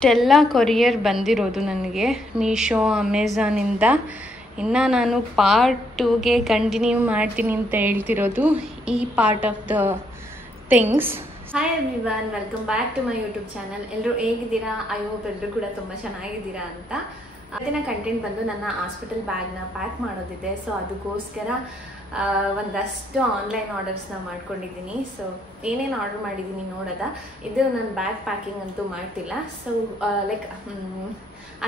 ಇಷ್ಟೆಲ್ಲ ಕೊರಿಯರ್ ಬಂದಿರೋದು ನನಗೆ ಮೀಶೋ ಅಮೆಝಾನಿಂದ. ಇನ್ನು ನಾನು ಪಾರ್ಟ್ 2ಗೆ ಕಂಟಿನ್ಯೂ ಮಾಡ್ತೀನಿ ಅಂತ ಹೇಳ್ತಿರೋದು ಈ part of the things. Hi everyone, welcome back to my YouTube channel. ಎಲ್ಲರೂ ಹೇಗಿದ್ದೀರಾ? ಐ ಹೋಪ್ ಎಲ್ಲರೂ ಕೂಡ ತುಂಬ ಚೆನ್ನಾಗಿದ್ದೀರಾ ಅಂತ. ಅದನ್ನ ಕಂಟೆಂಟ್ ಬಂದು ನನ್ನ ಹಾಸ್ಪಿಟಲ್ ಬ್ಯಾಗ್ನ ಪ್ಯಾಕ್ ಮಾಡೋದಿದೆ. ಸೊ ಅದಕ್ಕೋಸ್ಕರ ಒಂದಷ್ಟು ಆನ್ಲೈನ್ ಆರ್ಡರ್ಸ್ನ ಮಾಡ್ಕೊಂಡಿದ್ದೀನಿ. ಸೊ ಏನೇನು ಆರ್ಡರ್ ಮಾಡಿದ್ದೀನಿ ನೋಡೋದ. ಇದು ನಾನು ಬ್ಯಾಗ್ ಪ್ಯಾಕಿಂಗ್ ಅಂತೂ ಮಾಡ್ತಿಲ್ಲ. So like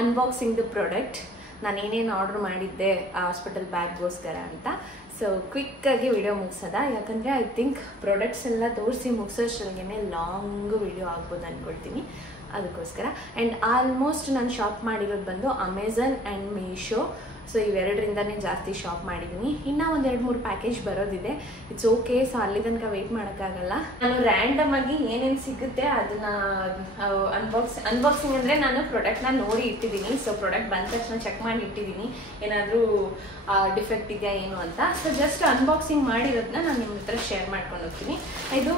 unboxing the product, ನಾನು ಏನೇನು ಆರ್ಡರ್ ಮಾಡಿದ್ದೆ ಹಾಸ್ಪಿಟಲ್ ಬ್ಯಾಗ್ಗೋಸ್ಕರ ಅಂತ. ಸೊ ಕ್ವಿಕ್ಕಾಗಿ ವಿಡಿಯೋ ಮುಗಿಸೋದ, ಯಾಕಂದರೆ ಐ ಥಿಂಕ್ ಪ್ರಾಡಕ್ಟ್ಸ್ ಎಲ್ಲ ತೋರಿಸಿ ಮುಗಿಸೋಷ್ಟ್ರಲ್ಗೆ ಲಾಂಗ್ ವಿಡಿಯೋ ಆಗ್ಬೋದು ಅಂದ್ಕೊಳ್ತೀನಿ. ಅದಕ್ಕೋಸ್ಕರ ಆ್ಯಂಡ್ ಆಲ್ಮೋಸ್ಟ್ ನಾನು ಶಾಪ್ ಮಾಡಿರೋದು ಬಂದು ಅಮೆಝಾನ್ ಆ್ಯಂಡ್ ಮೀಶೋ. ಸೊ ಇವೆರಡರಿಂದನೇ ಜಾಸ್ತಿ ಶಾಪ್ ಮಾಡಿದ್ದೀನಿ. ಇನ್ನೂ ಒಂದು 2-3 ಪ್ಯಾಕೇಜ್ ಬರೋದಿದೆ. It's okay. ಸೊ ಅಲ್ಲಿ ತನಕ ವೆಯ್ಟ್ ಮಾಡೋಕ್ಕಾಗಲ್ಲ. ನಾನು ರ್ಯಾಂಡಮ್ ಆಗಿ ಏನೇನು ಸಿಗುತ್ತೆ ಅದನ್ನ ಅನ್ಬಾಕ್ಸಿಂಗ್ ಅಂದರೆ ನಾನು ಪ್ರಾಡಕ್ಟ್ನ ನೋಡಿ ಇಟ್ಟಿದ್ದೀನಿ. ಸೊ ಪ್ರಾಡಕ್ಟ್ ಬಂದ ತಕ್ಷಣ ಚೆಕ್ ಮಾಡಿ ಇಟ್ಟಿದ್ದೀನಿ ಏನಾದರೂ ಡಿಫೆಕ್ಟ್ ಇದೆಯಾ ಏನು ಅಂತ. ಸೊ ಜಸ್ಟ್ ಅನ್ಬಾಕ್ಸಿಂಗ್ ಮಾಡಿರೋದನ್ನ ನಾನು ನಿಮ್ಮ ಹತ್ರ ಶೇರ್ ಮಾಡ್ಕೊಂಡು ಹೋಗ್ತೀನಿ. ಇದು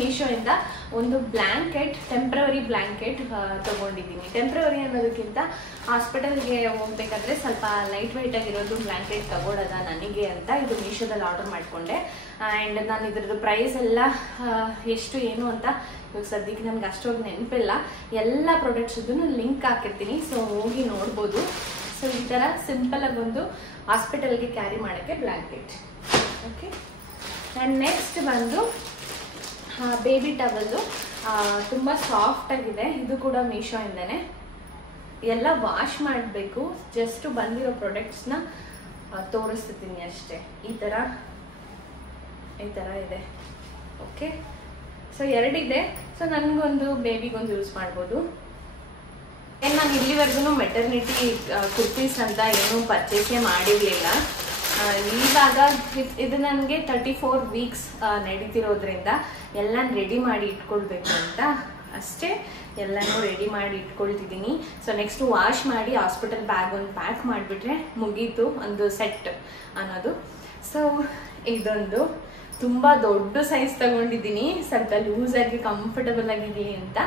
ಮೀಶೋಯಿಂದ ಒಂದು ಬ್ಲ್ಯಾಂಕೆಟ್, ಟೆಂಪ್ರವರಿ ಬ್ಲ್ಯಾಂಕೆಟ್ ತೊಗೊಂಡಿದ್ದೀನಿ. ಟೆಂಪ್ರವರಿ ಅನ್ನೋದಕ್ಕಿಂತ ಹಾಸ್ಪಿಟಲ್ಗೆ ಹೋಗ್ಬೇಕಾದ್ರೆ ಸ್ವಲ್ಪ ಲೈಟ್ ವೆಯ್ಟ್ ಆಗಿರೋದು ಬ್ಲ್ಯಾಂಕೆಟ್ ತಗೊಳ್ಳೋದ ನನಗೆ ಅಂತ ಇದು ಮೀಶೋದಲ್ಲಿ ಆರ್ಡರ್ ಮಾಡಿಕೊಂಡೆ. ಆ್ಯಂಡ್ ನಾನು ಇದ್ರದ್ದು ಪ್ರೈಸ್ ಎಲ್ಲ ಎಷ್ಟು ಏನು ಅಂತ ಇವಾಗ ಸದ್ಯಕ್ಕೆ ನನಗೆ ಅಷ್ಟೊಂದು ನೆನಪಿಲ್ಲ. ಎಲ್ಲ ಪ್ರಾಡಕ್ಟ್ಸದ್ದು ಲಿಂಕ್ ಹಾಕಿರ್ತೀನಿ, ಸೊ ಹೋಗಿ ನೋಡ್ಬೋದು. ಸೊ ಈ ಥರ ಸಿಂಪಲಾಗಿ ಒಂದು ಹಾಸ್ಪಿಟಲ್ಗೆ ಕ್ಯಾರಿ ಮಾಡೋಕ್ಕೆ ಬ್ಲ್ಯಾಂಕೆಟ್. ಓಕೆ. ಆ್ಯಂಡ್ ನೆಕ್ಸ್ಟ್ ಬಂದು ಬೇಬಿ ಟವಲ್ಲು, ತುಂಬ ಸಾಫ್ಟಾಗಿದೆ. ಇದು ಕೂಡ ಮೀಶೋಯಿಂದನೇ. ಎಲ್ಲ ವಾಶ್ ಮಾಡಬೇಕು. ಜಸ್ಟ್ ಬಂದಿರೋ ಪ್ರಾಡಕ್ಟ್ಸ್ನ ತೋರಿಸ್ತೀನಿ ಅಷ್ಟೇ. ಈ ಥರ ಇದೆ. ಓಕೆ. ಸೊ 2 ಇದೆ. ಸೊ ನನಗೊಂದು ಬೇಬಿಗೊಂದು ಯೂಸ್ ಮಾಡ್ಬೋದು. ನಾನು ಇಲ್ಲಿವರೆಗೂ ಮೆಟರ್ನಿಟಿ ಕುರ್ತೀಸ್ ಅಂತ ಏನೂ ಪರ್ಚೇಸೇ ಮಾಡಿರಲಿಲ್ಲ. ಇವಾಗ ಇದು ನನಗೆ 34 ವೀಕ್ಸ್ ನಡೀತಿರೋದ್ರಿಂದ ಎಲ್ಲ ರೆಡಿ ಮಾಡಿ ಇಟ್ಕೊಳ್ಬೇಕು ಅಂತ ಅಷ್ಟೇ. ಎಲ್ಲನೂ ರೆಡಿ ಮಾಡಿ ಇಟ್ಕೊಳ್ತಿದ್ದೀನಿ. ಸೊ ನೆಕ್ಸ್ಟ್ ವಾಶ್ ಮಾಡಿ ಹಾಸ್ಪಿಟಲ್ ಬ್ಯಾಗ್ ಒಂದು ಪ್ಯಾಕ್ ಮಾಡಿಬಿಟ್ರೆ ಮುಗೀತು ಒಂದು ಸೆಟ್ ಅನ್ನೋದು. ಸೊ ಇದೊಂದು ತುಂಬ ದೊಡ್ಡ ಸೈಜ್ ತಗೊಂಡಿದ್ದೀನಿ, ಸ್ವಲ್ಪ ಲೂಸಾಗಿ ಕಂಫರ್ಟಬಲ್ ಆಗಿರಲಿ ಅಂತ.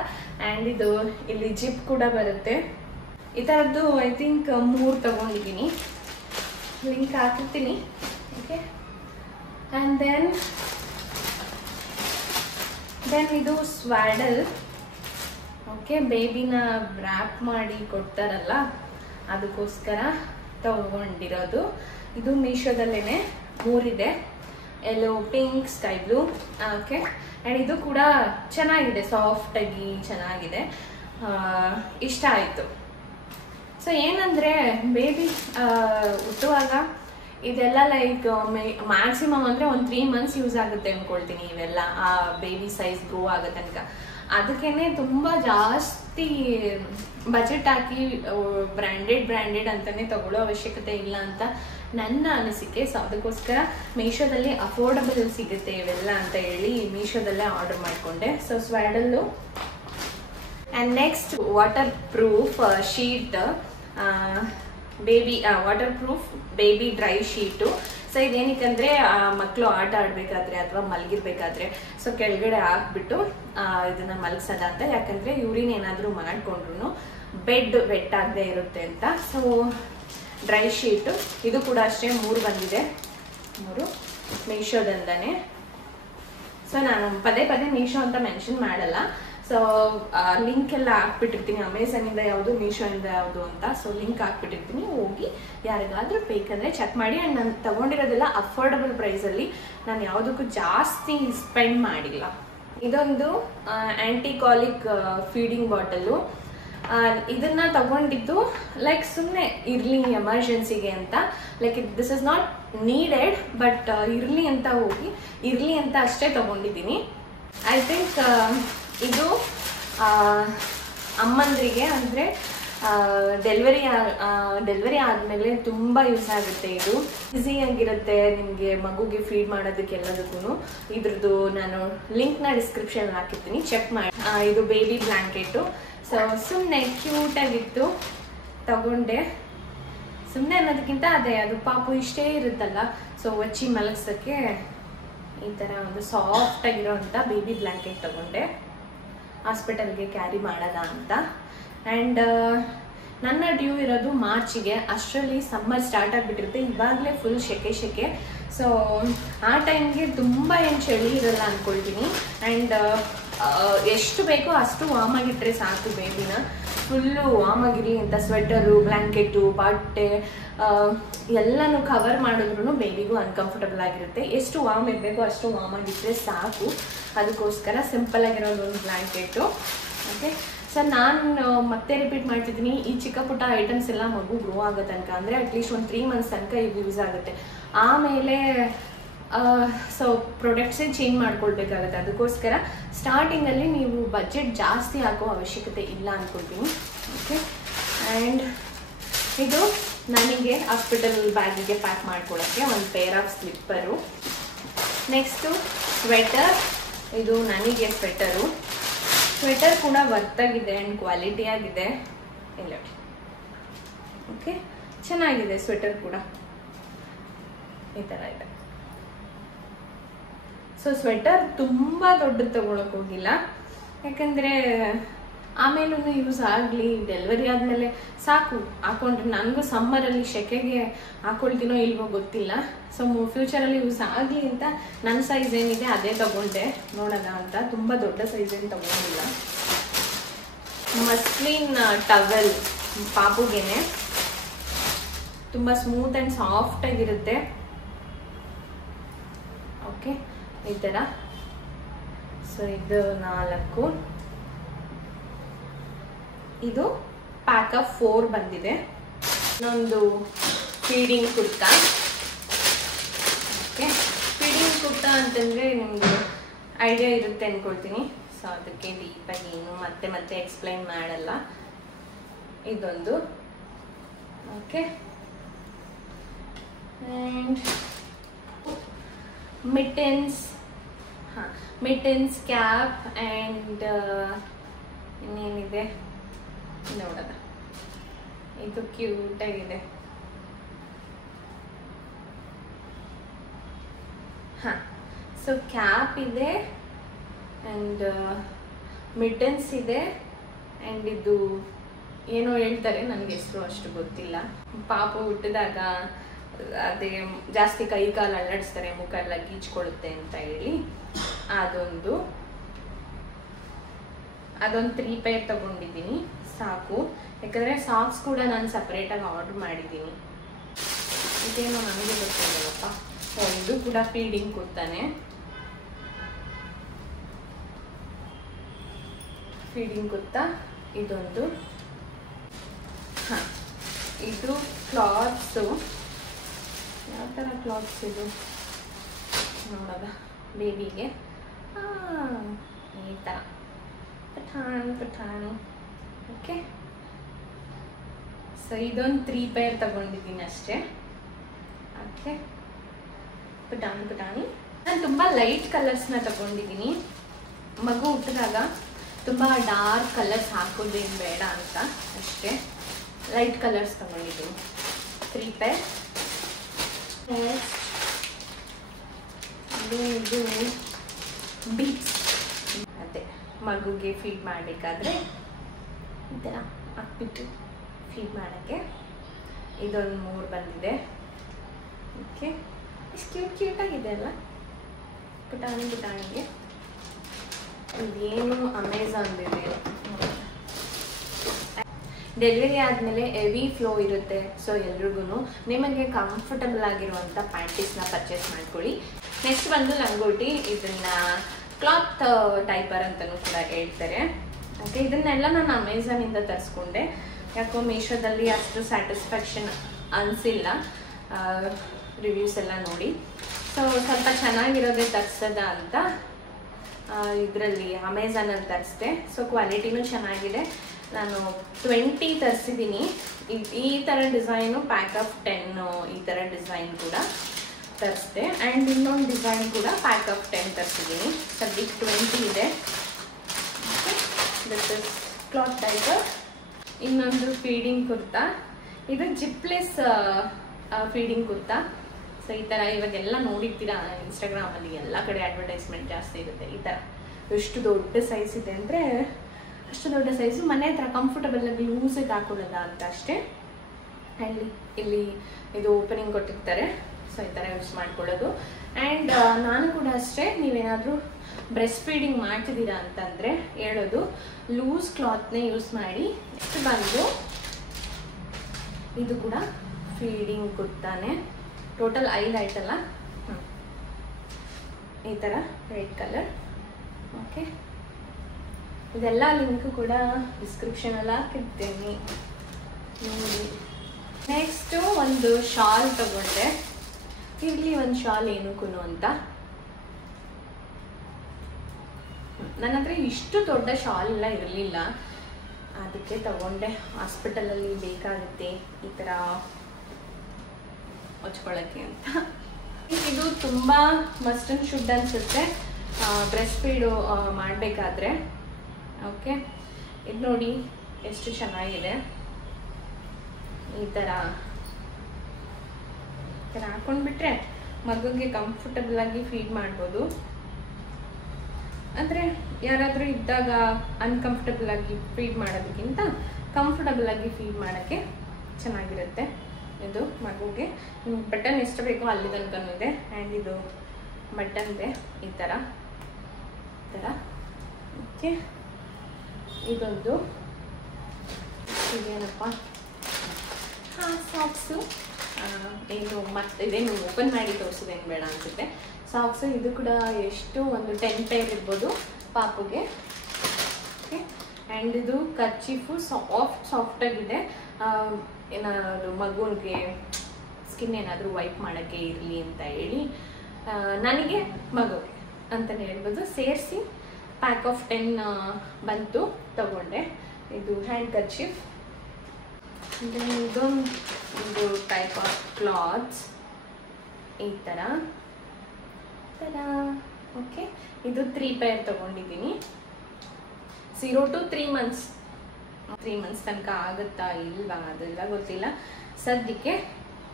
ಆ್ಯಂಡ್ ಇದು ಇಲ್ಲಿ ಜಿಪ್ ಕೂಡ ಬರುತ್ತೆ. ಈ ಥರದ್ದು ಐ ಥಿಂಕ್ 3 ತಗೊಂಡಿದ್ದೀನಿ. ಲಿಂಕ್ ಹಾಕಿರ್ತೀನಿ. ಓಕೆ. ಆ್ಯಂಡ್ ದೆನ್ ಇದು ಸ್ವಾಡಲ್. ಓಕೆ. ಬೇಬಿನ ರ್ಯಾಪ್ ಮಾಡಿ ಕೊಡ್ತಾರಲ್ಲ ಅದಕ್ಕೋಸ್ಕರ ತಗೊಂಡಿರೋದು. ಇದು ಮೀಶೋದಲ್ಲೇ 3 ಇದೆ. Yellow, pink, sky blue. Okay. And ಇದು ಕೂಡ ಚೆನ್ನಾಗಿದೆ, ಸಾಫ್ಟಾಗಿ ಚೆನ್ನಾಗಿದೆ, ಇಷ್ಟ ಆಯಿತು. ಸೊ ಏನಂದರೆ ಬೇಬಿ ಹುಟ್ಟುವಾಗ ಇದೆಲ್ಲ ಲೈಕ್ ಮ್ಯಾಕ್ಸಿಮಮ್ ಅಂದರೆ ಒಂದು 3 ಮಂತ್ಸ್ ಯೂಸ್ ಆಗುತ್ತೆ ಅಂದ್ಕೊಳ್ತೀನಿ. ಇವೆಲ್ಲ ಆ ಬೇಬಿ ಸೈಜ್ ಗ್ರೋ ಆಗೋ ತನಕ. ಅದಕ್ಕೇ ತುಂಬ ಜಾಸ್ತಿ ಬಜೆಟ್ ಹಾಕಿ ಬ್ರ್ಯಾಂಡೆಡ್ ಅಂತಲೇ ತಗೊಳ್ಳೋ ಅವಶ್ಯಕತೆ ಇಲ್ಲ ಅಂತ ನನ್ನ ಅನಿಸಿಕೆ. ಸೊ ಅದಕ್ಕೋಸ್ಕರ ಮೀಶೋದಲ್ಲಿ ಅಫೋರ್ಡಬಲ್ ಸಿಗುತ್ತೆ ಇವೆಲ್ಲ ಅಂತ ಹೇಳಿ ಮೀಶೋದಲ್ಲೇ ಆರ್ಡರ್ ಮಾಡಿಕೊಂಡೆ. So swaddle. And next waterproof sheet, waterproof baby dry sheet. So ಇದೇನಕ್ಕಂದರೆ ಮಕ್ಕಳು ಆಟ ಆಡಬೇಕಾದ್ರೆ ಅಥವಾ ಮಲಗಿರ್ಬೇಕಾದ್ರೆ ಸೊ ಕೆಳಗಡೆ ಹಾಕ್ಬಿಟ್ಟು ಇದನ್ನು ಮಲಗಿಸೋದ ಅಂತ. ಯಾಕಂದರೆ ಯೂರಿನ್ ಏನಾದರೂ ಮಾಡಿಕೊಂಡ್ರು ಬೆಡ್ ವೆಟ್ ಆಗದೆ ಇರುತ್ತೆ ಅಂತ. ಸೊ ಡ್ರೈ ಶೀಟು ಇದು ಕೂಡ ಅಷ್ಟೇ 3 ಬಂದಿದೆ. 3 ಮೀಶೋದಿಂದನೇ. ಸೊ ನಾನು ಪದೇ ಮೀಶೋ ಅಂತ ಮೆನ್ಷನ್ ಮಾಡಲ್ಲ. ಸೊ ಲಿಂಕ್ ಎಲ್ಲ ಹಾಕ್ಬಿಟ್ಟಿರ್ತೀನಿ, ಅಮೆಝಾನಿಂದ ಯಾವುದು ಮೀಶೋಯಿಂದ ಯಾವುದು ಅಂತ. ಸೊ ಲಿಂಕ್ ಹಾಕ್ಬಿಟ್ಟಿರ್ತೀನಿ, ಹೋಗಿ ಯಾರಿಗಾದ್ರೂ ಬೇಕಂದರೆ ಚೆಕ್ ಮಾಡಿ. ಆ್ಯಂಡ್ ನಾನು ತಗೊಂಡಿರೋದೆಲ್ಲ ಅಫೋರ್ಡಬಲ್ ಪ್ರೈಸಲ್ಲಿ, ನಾನು ಯಾವುದಕ್ಕೂ ಜಾಸ್ತಿ ಸ್ಪೆಂಡ್ ಮಾಡಿಲ್ಲ. ಇದೊಂದು ಆ್ಯಂಟಿಕಾಲಿಕ್ ಫೀಡಿಂಗ್ ಬಾಟಲು. ಇದನ್ನ ತಗೊಂಡಿದ್ದು ಲೈಕ್ ಸುಮ್ಮನೆ ಇರಲಿ ಎಮರ್ಜೆನ್ಸಿಗೆ ಅಂತ. Like this is not needed, but ಇರಲಿ ಅಂತ ಅಷ್ಟೇ ತಗೊಂಡಿದ್ದೀನಿ. ಐ ಥಿಂಕ್ ಇದು ಅಮ್ಮಂದ್ರಿಗೆ ಅಂದರೆ ಡೆಲಿವರಿ ಆದಮೇಲೆ ತುಂಬ ಯೂಸ್ ಆಗುತ್ತೆ. ಇದು ಈಸಿಯಾಗಿರುತ್ತೆ ನಿಮಗೆ ಮಗುಗೆ ಫೀಡ್ ಮಾಡೋದಕ್ಕೆಲ್ಲದಕ್ಕೂ. ಇದ್ರದ್ದು ನಾನು ಲಿಂಕ್ನ ಡಿಸ್ಕ್ರಿಪ್ಷನ್ ಹಾಕಿರ್ತೀನಿ, ಚೆಕ್ ಮಾಡಿ. ಇದು ಬೇಬಿ ಬ್ಲ್ಯಾಂಕೆಟು. ಸೊ ಸುಮ್ಮನೆ ಕ್ಯೂಟಾಗಿತ್ತು, ತಗೊಂಡೆ. ಸುಮ್ಮನೆ ಅನ್ನೋದಕ್ಕಿಂತ ಅದು ಪಾಪು ಇಷ್ಟೇ ಇರುತ್ತಲ್ಲ, ಸೊ ಒಚ್ಚಿ ಮಲಗಿಸೋಕ್ಕೆ ಈ ಥರ ಒಂದು ಸಾಫ್ಟಾಗಿರೋಂಥ ಬೇಬಿ ಬ್ಲ್ಯಾಂಕೆಟ್ ತಗೊಂಡೆ. ಹಾಸ್ಪಿಟಲ್ಗೆ ಕ್ಯಾರಿ ಮಾಡೋಣ ಅಂತ. ಆ್ಯಂಡ್ ನನ್ನ ಡ್ಯೂ ಇರೋದು ಮಾರ್ಚಿಗೆ, ಅಷ್ಟರಲ್ಲಿ ಸಮ್ಮರ್ ಸ್ಟಾರ್ಟ್ ಆಗಿಬಿಟ್ಟಿರುತ್ತೆ. ಇವಾಗಲೇ ಫುಲ್ ಸೆಕೆ. ಸೊ ಆ ಟೈಮ್ಗೆ ತುಂಬ ಏನು ಚಳಿ ಇರಲ್ಲ ಅಂದ್ಕೊಳ್ತೀನಿ. ಆ್ಯಂಡ್ ಎಷ್ಟು ಬೇಕೋ ಅಷ್ಟು ವಾರ್ಮ್ ಆಗಿಟ್ಟರೆ ಸಾಕು. ಬೇಬಿನ ಫುಲ್ಲು ವಾರ್ಮ್ ಆಗಿರಲಿ ಅಂತ ಸ್ವೆಟರು, ಬ್ಲ್ಯಾಂಕೆಟು, ಬಟ್ಟೆ ಎಲ್ಲನೂ ಕವರ್ ಮಾಡಿದ್ರೂ ಬೇಬಿಗೂ ಅನ್ಕಂಫರ್ಟಬಲ್ ಆಗಿರುತ್ತೆ. ಎಷ್ಟು ವಾರ್ಮ್ ಇರಬೇಕೋ ಅಷ್ಟು ವಾರ್ಮ್ ಆಗಿಟ್ಟರೆ ಸಾಕು. ಅದಕ್ಕೋಸ್ಕರ ಸಿಂಪಲ್ ಆಗಿರೋದು ಒಂದು ಬ್ಲ್ಯಾಂಕೆಟು. ಓಕೆ, ಸೊ ನಾನು ಮತ್ತೆ ರಿಪೀಟ್ ಮಾಡ್ತಿದ್ದೀನಿ, ಈ ಚಿಕ್ಕ ಪುಟ್ಟ ಐಟಮ್ಸ್ ಎಲ್ಲ ಮಗು ಗ್ರೋ ಆಗೋ ತನಕ, ಅಂದರೆ ಅಟ್ಲೀಸ್ಟ್ ಒಂದು 3 months ತನಕ ಇದು ಯೂಸ್ ಆಗುತ್ತೆ. ಆಮೇಲೆ ಸೊ ಪ್ರಾಡಕ್ಟ್ಸೇ ಚೇಂಜ್ ಮಾಡ್ಕೊಳ್ಬೇಕಾಗತ್ತೆ. ಅದಕ್ಕೋಸ್ಕರ ಸ್ಟಾರ್ಟಿಂಗಲ್ಲಿ ನೀವು ಬಜೆಟ್ ಜಾಸ್ತಿ ಹಾಕೋ ಅವಶ್ಯಕತೆ ಇಲ್ಲ ಅಂದ್ಕೊಳ್ತೀನಿ. ಓಕೆ, ಆ್ಯಂಡ್ ಇದು ನನಗೆ ಹಾಸ್ಪಿಟಲ್ ಬ್ಯಾಗಿಗೆ ಪ್ಯಾಕ್ ಮಾಡ್ಕೊಳ್ಳೋಕ್ಕೆ ಒಂದು pair of slipper. Next sweater, ಇದು ನನಗೆ ಸ್ವೆಟರ್ ಕೂಡ ವರ್ತಾಗಿದೆ ಆ್ಯಂಡ್ ಕ್ವಾಲಿಟಿ ಆಗಿದೆ. ಇಲ್ಲ, ಓಕೆ, ಚೆನ್ನಾಗಿದೆ ಸ್ವೆಟರ್ ಕೂಡ. ಈ ಥರ ಇದೆ. ಸೊ ಸ್ವೆಟರ್ ತುಂಬ ದೊಡ್ಡದು ತಗೊಳಕ್ ಹೋಗಿಲ್ಲ, ಯಾಕಂದರೆ ಆಮೇಲೂ ಯೂಸ್ ಆಗಲಿ. ಡೆಲಿವರಿ ಆದಮೇಲೆ ಸಾಕು ಹಾಕೊಂಡ್ರೆ, ನನಗೂ ಸಮ್ಮರಲ್ಲಿ ಸೆಕೆಗೆ ಹಾಕೊಳ್ತೀನೋ ಇಲ್ವೋ ಗೊತ್ತಿಲ್ಲ. ಸೊ ಫ್ಯೂಚರಲ್ಲಿ ಯೂಸ್ ಆಗಲಿ ಅಂತ ನನ್ನ ಸೈಜ್ ಏನಿದೆ ಅದೇ ತಗೊಂಡೆ, ನೋಡೋಣ ಅಂತ. ತುಂಬ ದೊಡ್ಡ ಸೈಜ್ ಏನು ತಗೊಂಡಿಲ್ಲ. ಮಸ್ಲಿನ್ ಟವೆಲ್ ಪಾಪುಗೆನೆ, ತುಂಬ ಸ್ಮೂತ್ ಆ್ಯಂಡ್ ಸಾಫ್ಟ್ ಆಗಿರುತ್ತೆ. ಓಕೆ, ಈ ಥರ. ಸೊ ಇದು 4. ಇದು ಪ್ಯಾಕ್ ಆಫ್ 4 ಬಂದಿದೆ. ಇನ್ನೊಂದು feeding kurta. Okay, feeding kurta ಅಂತಂದರೆ ನಿಮಗೆ ಐಡಿಯಾ ಇರುತ್ತೆ ಅಂದ್ಕೊಳ್ತೀನಿ. ಸೊ ಅದಕ್ಕೆ ಡೀಪಾಗಿ ಏನು ಮತ್ತೆ ಎಕ್ಸ್ಪ್ಲೈನ್ ಮಾಡಲ್ಲ. ಇದೊಂದು. ಓಕೆ, ಆ್ಯಂಡ್ ಮಿಟನ್ಸ್ ಕ್ಯಾಪ್ ಆ್ಯಂಡ್ ಇನ್ನೇನಿದೆ ನೋಡೋದ. ಇದು ಕ್ಯೂಟಾಗಿದೆ. ಸೊ ಕ್ಯಾಪ್ ಇದೆ ಆ್ಯಂಡ್ ಮಿಟನ್ಸ್ ಇದೆ ಆ್ಯಂಡ್ ಇದು ಏನೋ ಹೇಳ್ತಾರೆ, ನನಗೆ ಹೆಸರು ಅಷ್ಟು ಗೊತ್ತಿಲ್ಲ. ಪಾಪು ಹುಟ್ಟಿದಾಗ ಅದೇ ಜಾಸ್ತಿ ಕೈ ಕಾಲು ಅಲ್ಲಾಡಿಸ್ತಾರೆ, ಮುಖ ಎಲ್ಲ ಗೀಚ್ಕೊಳ್ಳುತ್ತೆ ಅಂತ ಹೇಳಿ ಅದೊಂದು 3 ಪೇರ್ ತಗೊಂಡಿದ್ದೀನಿ, ಸಾಕು. ಯಾಕಂದರೆ ಸಾಕ್ಸ್ ಕೂಡ ನಾನು ಸಪ್ರೇಟಾಗಿ ಆರ್ಡರ್ ಮಾಡಿದ್ದೀನಿ. ಇದೇನೋ ನನಗೆ ಗೊತ್ತಿಲ್ಲಪ್ಪ. ಇದು ಕೂಡ ಫೀಡಿಂಗ್ ಕುರ್ತಾನೆ. ಫೀಡಿಂಗ್ ಕುರ್ತಾ ಇದೊಂದು. ಇದು ಕ್ಲಾತ್ಸು. ಯಾವ ಥರ ಕ್ಲಾತ್ಸ್ ಇದು ನೋಡೋದ ಬೇಬಿಗೆ. ಈ ಥರ ಪಠಾಣು. ಓಕೆ, ಸೊ ಇದೊಂದು 3 ಪೇರ್ ತಗೊಂಡಿದ್ದೀನಿ ಅಷ್ಟೇ. ಓಕೆ, ಪುಟಾಣಿ. ನಾನು ತುಂಬ ಲೈಟ್ ಕಲರ್ಸ್ನ ತಗೊಂಡಿದ್ದೀನಿ. ಮಗು ಹುಟ್ಟಿದಾಗ ತುಂಬ ಡಾರ್ಕ್ ಕಲರ್ಸ್ ಹಾಕೋದೇನು ಬೇಡ ಅಂತ ಅಷ್ಟೇ. ಲೈಟ್ ಕಲರ್ಸ್ ತಗೊಂಡಿದ್ದೀನಿ 3 ಪೇರ್. ಇದು ಬೀಟ್ಸ್. ಅದೇ ಮಗುಗೆ ಫೀಡ್ ಮಾಡಬೇಕಾದ್ರೆ ಈ ಥರ ಹಾಕ್ಬಿಟ್ಟು ಫೀಡ್ ಮಾಡೋಕ್ಕೆ. ಇದೊಂದು 3 ಬಂದಿದೆ. ಓಕೆ, ಎಷ್ಟು ಕ್ಯೂಟಾಗಿದೆ ಅಲ್ಲ ಪುಟಾಣಿಗೆ. ಇದೇನು ಅಮೆಝಾನ್ದಿದೆ. ಡೆಲಿವರಿ ಆದಮೇಲೆ ಹೆವಿ ಫ್ಲೋ ಇರುತ್ತೆ. ಸೊ ಎಲ್ರಿಗೂ ನಿಮಗೆ ಕಂಫರ್ಟಬಲ್ ಆಗಿರುವಂಥ ಪ್ಯಾಂಟೀಸ್ನ ಪರ್ಚೇಸ್ ಮಾಡ್ಕೊಳ್ಳಿ. ನೆಕ್ಸ್ಟ್ ಬಂದು ಲಂಗೋಟಿ. ಇದನ್ನು ಕ್ಲಾತ್ ಟೈಪರ್ ಅಂತಲೂ ಕೂಡ ಹೇಳ್ತಾರೆ. ಓಕೆ, ಇದನ್ನೆಲ್ಲ ನಾನು ಅಮೆಝಾನಿಂದ ತರಿಸ್ಕೊಂಡೆ. ಯಾಕೋ ಮೀಶೋದಲ್ಲಿ ಅಷ್ಟು ಸ್ಯಾಟಿಸ್ಫ್ಯಾಕ್ಷನ್ ಅನಿಸಿಲ್ಲ ರಿವ್ಯೂಸ್ ಎಲ್ಲ ನೋಡಿ. ಸೊ ಸ್ವಲ್ಪ ಚೆನ್ನಾಗಿರೋದೇ ತರಿಸೋದ ಅಂತ ಇದರಲ್ಲಿ ಅಮೆಝಾನಲ್ಲಿ ತರಿಸಿದೆ. ಸೊ ಕ್ವಾಲಿಟಿನೂ ಚೆನ್ನಾಗಿದೆ. ನಾನು 20 ತರಿಸಿದ್ದೀನಿ. ಈ ಥರ ಡಿಸೈನು ಪ್ಯಾಕ್ ಆಫ್ 10 ಈ ಥರ ಡಿಸೈನ್ ಕೂಡ ತರಿಸಿದೆ. ಆ್ಯಂಡ್ ಇನ್ನೊಂದು ಡಿಸೈನ್ ಕೂಡ ಪ್ಯಾಕ್ ಆಫ್ 10 ತರಿಸಿದ್ದೀನಿ. ಸದ್ಯಕ್ಕೆ 20 ಇದೆ. This is cloth diaper. ಇನ್ನೊಂದು ಫೀಡಿಂಗ್ ಕುರ್ತಾ. ಇದು ಜಿಪ್ಲೆಸ್ ಫೀಡಿಂಗ್ ಕುರ್ತಾ. ಸೊ ಈ ಥರ ಇವಾಗೆಲ್ಲ ನೋಡಿರ್ತೀರಾ ಇನ್ಸ್ಟಾಗ್ರಾಮಲ್ಲಿ ಎಲ್ಲ ಕಡೆ ಅಡ್ವರ್ಟೈಸ್ಮೆಂಟ್ ಜಾಸ್ತಿ ಇರುತ್ತೆ. ಈ ಥರ ಎಷ್ಟು ದೊಡ್ಡ ಸೈಜ್ ಇದೆ ಅಂದರೆ ಅಷ್ಟು ದೊಡ್ಡ ಸೈಜು, ಮನೆ ಹತ್ರ ಕಂಫರ್ಟಬಲ್ ಆಗಿ ಲೂಸಾಗಿ ಹಾಕೊಳ್ಳೋದ ಅಂತ ಅಷ್ಟೇ. ಆ್ಯಂಡ್ ಇಲ್ಲಿ ಇದು ಓಪನಿಂಗ್ ಕೊಟ್ಟಿರ್ತಾರೆ, ಸೊ ಈ ಥರ ಯೂಸ್ ಮಾಡ್ಕೊಳ್ಳೋದು. ಆ್ಯಂಡ್ ನಾನು ಕೂಡ ಅಷ್ಟೇ, ನೀವೇನಾದರೂ ಬ್ರೆಸ್ಟ್ ಫೀಡಿಂಗ್ ಮಾಡ್ತಿದ್ದೀರಾ ಅಂತಂದರೆ ಹೇಳೋದು ಲೂಸ್ ಕ್ಲಾತ್ನೇ ಯೂಸ್ ಮಾಡಿ. ನೆಕ್ಸ್ಟ್ ಬಂದು ಇದು ಕೂಡ ಫೀಡಿಂಗ್ ಕುರ್ತಾನೆ, ಟೋಟಲ್ 5 ಆಯ್ತಲ್ಲ. ಈ ಥರ ರೆಡ್ ಕಲರ್. ಓಕೆ, ಇದೆಲ್ಲ ಲಿಂಕ್ ಕೂಡ ಡಿಸ್ಕ್ರಿಪ್ಷನಲ್ಲಿ ಹಾಕಿರ್ತೀನಿ ನೋಡಿ. ನೆಕ್ಸ್ಟು ಒಂದು ಶಾಲ್ ತಗೊಂಡೆ, ಇರಲಿ ಒಂದು ಶಾಲ್ ಏನಕ್ಕೂ ಅಂತ. ನನ್ನ ಹತ್ರ ಇಷ್ಟು ದೊಡ್ಡ ಶಾಲ್ ಎಲ್ಲ ಇರಲಿಲ್ಲ, ಅದಕ್ಕೆ ತಗೊಂಡೆ. ಹಾಸ್ಪಿಟಲಲ್ಲಿ ಬೇಕಾಗುತ್ತೆ ಈ ಥರ ಹೊಚ್ಕೊಳ್ಳೋಕ್ಕೆ ಅಂತ. ಇದು ತುಂಬ ಮಸ್ಟ್ ಅಂಡ್ ಶುಡ್ ಅನಿಸುತ್ತೆ ಬ್ರೆಸ್ಟ್ ಫೀಡು ಮಾಡಬೇಕಾದ್ರೆ. ಓಕೆ, ಇದು ನೋಡಿ ಎಷ್ಟು ಚೆನ್ನಾಗಿದೆ. ಈ ಥರ ಹಾಕೊಂಡ್ಬಿಟ್ರೆ ಮಗುಗೆ ಕಂಫರ್ಟಬಲ್ ಆಗಿ ಫೀಡ್ ಮಾಡ್ಬೋದು. ಅಂದರೆ ಯಾರಾದರೂ ಇದ್ದಾಗ ಅನ್ಕಂಫರ್ಟಬಲ್ ಆಗಿ ಫೀಡ್ ಮಾಡೋದಕ್ಕಿಂತ ಕಂಫರ್ಟಬಲ್ ಆಗಿ ಫೀಡ್ ಮಾಡೋಕ್ಕೆ ಚೆನ್ನಾಗಿರುತ್ತೆ ಇದು ಮಗುಗೆ. ಬಟನ್ ಎಷ್ಟು ಬೇಕೋ ಅಲ್ಲಿ ತನಕ ಇದೆ. ಆ್ಯಂಡ್ ಇದು ಬಟನ್ದೆ ಈ ಥರ ಓಕೆ. ಇದೊಂದು ಇದೇನಪ್ಪ, ಸಾಕ್ಸು. ಏನು ಮತ್ತೆ ಇದೇನು ಓಪನ್ ಮಾಡಿ ತೋರಿಸೋದೇನು ಬೇಡ ಅನಿಸುತ್ತೆ. ಸಾಕ್ಸು ಇದು ಕೂಡ ಎಷ್ಟು ಒಂದು 10 ಪೇರ್ ಇರ್ಬೋದು ಪಾಪುಗೆ. ಓಕೆ, ಆ್ಯಂಡ್ ಇದು ಕರ್ಚೀಫು ಸಾಫ್ಟಾಗಿದೆ. ಏನಾದರೂ ಮಗುವಿಗೆ ಸ್ಕಿನ್ ಏನಾದರೂ ವೈಪ್ ಮಾಡೋಕ್ಕೆ ಇರಲಿ ಅಂತ ಹೇಳಿ ನನಗೆ ಮಗುಗೆ ಅಂತಲೇ ಹೇಳ್ಬೋದು. ಸೇರಿಸಿ ಪ್ಯಾಕ್ ಆಫ್ 10 ಬಂತು, ತಗೊಂಡೆ. ಇದು ಹ್ಯಾಂಡ್ ಕರ್ಚೀಫ್. ಇದೊಂದು ಟೈಪ್ ಆಫ್ ಕ್ಲಾತ್ಸ್ ಈ ಥರ. ಓಕೆ, ಇದು 3 ಪೇರ್ ತಗೊಂಡಿದ್ದೀನಿ. 0 to 3 months. 3 months ತನಕ ಆಗುತ್ತಾ ಇಲ್ವಾ ಅದೆಲ್ಲ ಗೊತ್ತಿಲ್ಲ. ಸದ್ಯಕ್ಕೆ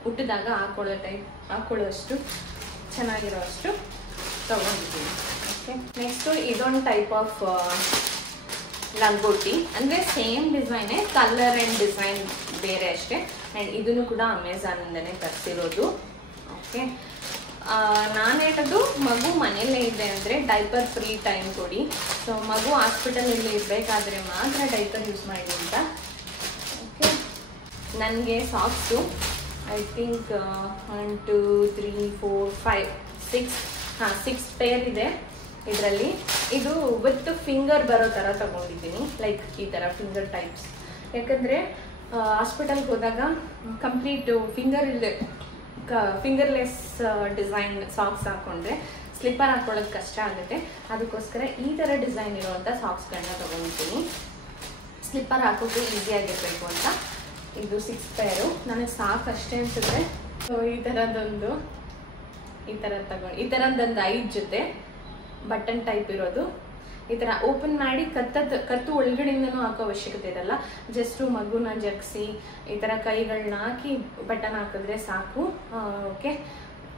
ಹುಟ್ಟಿದಾಗ ಹಾಕೊಳ್ಳೋಷ್ಟು ಚೆನ್ನಾಗಿರೋಷ್ಟು ತಗೊಂಡಿದ್ದೀನಿ. ಓಕೆ, ನೆಕ್ಸ್ಟು ಇದೊಂದು ಟೈಪ್ ಆಫ್ ಲಂಗೋಟಿ, ಅಂದರೆ ಸೇಮ್ ಡಿಸೈನೇ, ಕಲರ್ ಆ್ಯಂಡ್ ಡಿಸೈನ್ ಬೇರೆ ಅಷ್ಟೇ. ಆ್ಯಂಡ್ ಇದನ್ನು ಕೂಡ ಅಮೆಝಾನಿಂದನೇ ತರಿಸಿರೋದು. ಓಕೆ, ನಾನು ಹೇಳೋದು ಮಗು ಮನೆಯಲ್ಲೇ ಇದೆ ಅಂದರೆ ಡೈಪರ್ ಫ್ರೀ ಟೈಮ್ ಕೊಡಿ. ಸೊ ಮಗು ಹಾಸ್ಪಿಟಲಲ್ಲಿ ಇರಬೇಕಾದ್ರೆ ಮಾತ್ರ ಡೈಪರ್ ಯೂಸ್ ಮಾಡಿ ಅಂತ. ಓಕೆ, ನನಗೆ ಸಾಕ್ಸು ಐ ಥಿಂಕ್ 1 2 3 4 5 6 ಪೇರ್ ಇದೆ ಇದರಲ್ಲಿ. ಇದು ವಿತ್ ಫಿಂಗರ್ ಬರೋ ಥರ ತಗೊಂಡಿದ್ದೀನಿ, ಲೈಕ್ ಈ ಥರ ಫಿಂಗರ್ ಟೈಪ್ಸ್. ಯಾಕಂದರೆ ಹಾಸ್ಪಿಟಲ್ಗೆ ಹೋದಾಗ ಕಂಪ್ಲೀಟು ಫಿಂಗರ್ಲೆಸ್ ಡಿಸೈನ್ ಸಾಕ್ಸ್ ಹಾಕ್ಕೊಂಡ್ರೆ ಸ್ಲಿಪ್ಪರ್ ಹಾಕೊಳ್ಳೋದು ಕಷ್ಟ ಆಗುತ್ತೆ. ಅದಕ್ಕೋಸ್ಕರ ಈ ಥರ ಡಿಸೈನ್ ಇರುವಂಥ ಸಾಕ್ಸ್ಗಳನ್ನ ತೊಗೊಂಡಿದ್ದೀನಿ, ಸ್ಲಿಪ್ಪರ್ ಹಾಕೋಕ್ಕೆ ಈಸಿಯಾಗಿರಬೇಕು ಅಂತ. ಇದು 6 ಪೇರು ನನಗೆ ಸಾಕಷ್ಟೇ ಅನಿಸುತ್ತೆ. ಸೊ ಈ ಥರದೊಂದು ಈ ಥರದ್ದೊಂದು 5 ಜೊತೆ ಬಟನ್ ಟೈಪ್ ಇರೋದು. ಈ ಥರ ಓಪನ್ ಮಾಡಿ ಕತ್ತು ಒಳಗಡೆಯಿಂದನೂ ಹಾಕೋ ಅವಶ್ಯಕತೆ ಇರಲ್ಲ. ಜಸ್ಟು ಮಗುನ ಜಗ್ಸಿ ಈ ಥರ ಕೈಗಳನ್ನ ಹಾಕಿ ಬಟನ್ ಹಾಕಿದ್ರೆ ಸಾಕು. ಓಕೆ,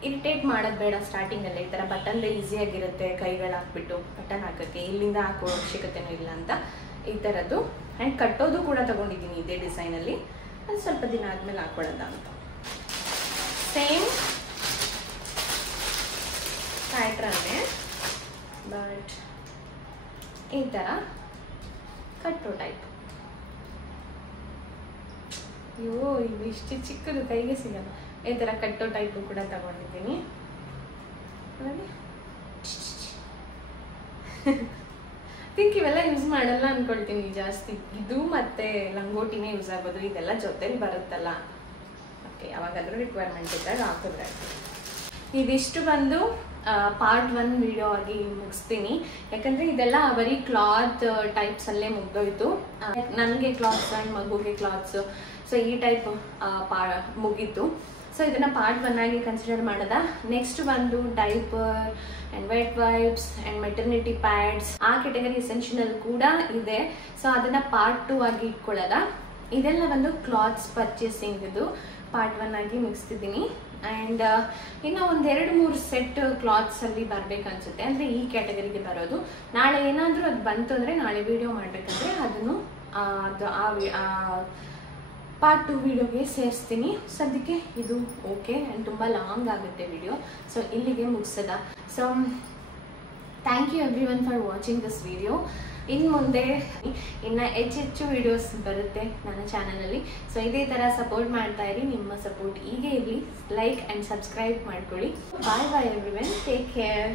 ಇರಿಟೇಟ್ ಮಾಡೋದು ಬೇಡ ಸ್ಟಾರ್ಟಿಂಗಲ್ಲೇ. ಈ ಥರ ಬಟನ್ದೇ ಈಸಿಯಾಗಿರುತ್ತೆ, ಕೈಗಳು ಹಾಕ್ಬಿಟ್ಟು ಬಟನ್ ಹಾಕೋಕ್ಕೆ, ಇಲ್ಲಿಂದ ಹಾಕೋ ಅವಶ್ಯಕತೆನೂ ಇಲ್ಲ ಅಂತ ಈ ಥರದ್ದು. ಆ್ಯಂಡ್ ಕಟ್ಟೋದು ಕೂಡ ತೊಗೊಂಡಿದ್ದೀನಿ ಇದೇ ಡಿಸೈನಲ್ಲಿ. ಅದು ಸ್ವಲ್ಪ ದಿನ ಆದಮೇಲೆ ಹಾಕೊಳ್ಳೋದ ಅಂತ. ಸೇಮ್ ಪ್ಯಾಟ್ರನ್ನೇ, ಬಟ್ ಈ ಥರ ಕಟ್ಟೋ ಟೈಪ್. ಅಯ್ಯೋ, ಇದು ಇಷ್ಟು ಚಿಕ್ಕದು ಕೈಗೆ ಸಿಗಲ್ಲ. ಈ ಥರ ಕಟ್ಟೋ ಟೈಪು ಕೂಡ ತಗೊಂಡಿದ್ದೀನಿ ನೋಡಿ. ಥಿಂಕ್ ಇವೆಲ್ಲ ಯೂಸ್ ಮಾಡಲ್ಲ ಅಂದ್ಕೊಳ್ತೀನಿ ಜಾಸ್ತಿ. ಇದು ಮತ್ತು ಲಂಗೋಟಿನೇ ಯೂಸ್ ಆಗೋದು. ಇದೆಲ್ಲ ಜೊತೆಲಿ ಬರುತ್ತಲ್ಲ, ಓಕೆ, ಯಾವಾಗಾದರೂ ರಿಕ್ವೈರ್ಮೆಂಟ್ ಇದ್ದಾಗ ಹಾಕಿದ್ರೆ. ಇದಿಷ್ಟು ಬಂದು ಪಾರ್ಟ್ 1 ವಿಡಿಯೋ ಆಗಿ ಮುಗಿಸ್ತೀನಿ. ಯಾಕಂದರೆ ಇದೆಲ್ಲ ಬರೀ ಕ್ಲಾತ್ ಟೈಪ್ಸಲ್ಲೇ ಮುಗ್ದೋಯ್ತು. ನನಗೆ ಕ್ಲಾತ್ಸ್ ಆ್ಯಂಡ್ ಮಗುಗೆ ಕ್ಲಾತ್ಸು, ಸೊ ಈ ಟೈಪ್ ಮುಗೀತು. ಸೊ ಇದನ್ನು ಪಾರ್ಟ್ 1 ಆಗಿ ಕನ್ಸಿಡರ್ ಮಾಡೋದ. ನೆಕ್ಸ್ಟ್ ಬಂದು diaper and vet wipes and maternity pads, ಆ ಕೆಟಗರಿ ಎಸೆನ್ಷಿಯಲ್ ಕೂಡ ಇದೆ. ಸೊ ಅದನ್ನು ಪಾರ್ಟ್ 2 ಆಗಿ ಇಟ್ಕೊಳ್ಳೋದ. ಇದೆಲ್ಲ ಬಂದು ಕ್ಲಾತ್ಸ್ ಪರ್ಚೇಸಿಂಗ್ ಇದು ಪಾರ್ಟ್ 1 ಆಗಿ ಮುಗಿಸ್ತಿದ್ದೀನಿ. ಆ್ಯಂಡ್ ಇನ್ನು ಒಂದು 2-3 ಸೆಟ್ ಕ್ಲಾತ್ಸಲ್ಲಿ ಬರಬೇಕನ್ಸುತ್ತೆ, ಅಂದರೆ ಈ ಕ್ಯಾಟಗರಿಗೆ ಬರೋದು. ನಾಳೆ ಏನಾದರೂ ಅದು ಬಂತು ಅಂದರೆ ನಾಳೆ ವಿಡಿಯೋ ಮಾಡಬೇಕಂದ್ರೆ ಅದನ್ನು ಪಾರ್ಟ್ 2 ವಿಡಿಯೋಗೆ ಸೇರಿಸ್ತೀನಿ. ಸದ್ಯಕ್ಕೆ ಇದು ಓಕೆ ಆ್ಯಂಡ್ ತುಂಬ ಲಾಂಗ್ ಆಗುತ್ತೆ ವಿಡಿಯೋ, ಸೊ ಇಲ್ಲಿಗೆ ಮುಗಿಸದ. So thank you everyone for watching this video. ಇನ್ನು ಮುಂದೆ ಇನ್ನು ಹೆಚ್ಚೆಚ್ಚು ವಿಡಿಯೋಸ್ ಬರುತ್ತೆ ನನ್ನ ಚಾನಲಲ್ಲಿ. ಸೊ ಇದೇ ಥರ ಸಪೋರ್ಟ್ ಮಾಡ್ತಾ ಇರಿ. ನಿಮ್ಮ ಸಪೋರ್ಟ್ ಹೀಗೆ ಇರಲಿ. ಲೈಕ್ ಆ್ಯಂಡ್ ಸಬ್ಸ್ಕ್ರೈಬ್ ಮಾಡ್ಕೊಳ್ಳಿ. ಬಾಯ್ ಬಾಯ್ ಎವ್ರಿ ಒನ್, ಟೇಕ್ ಕೇರ್.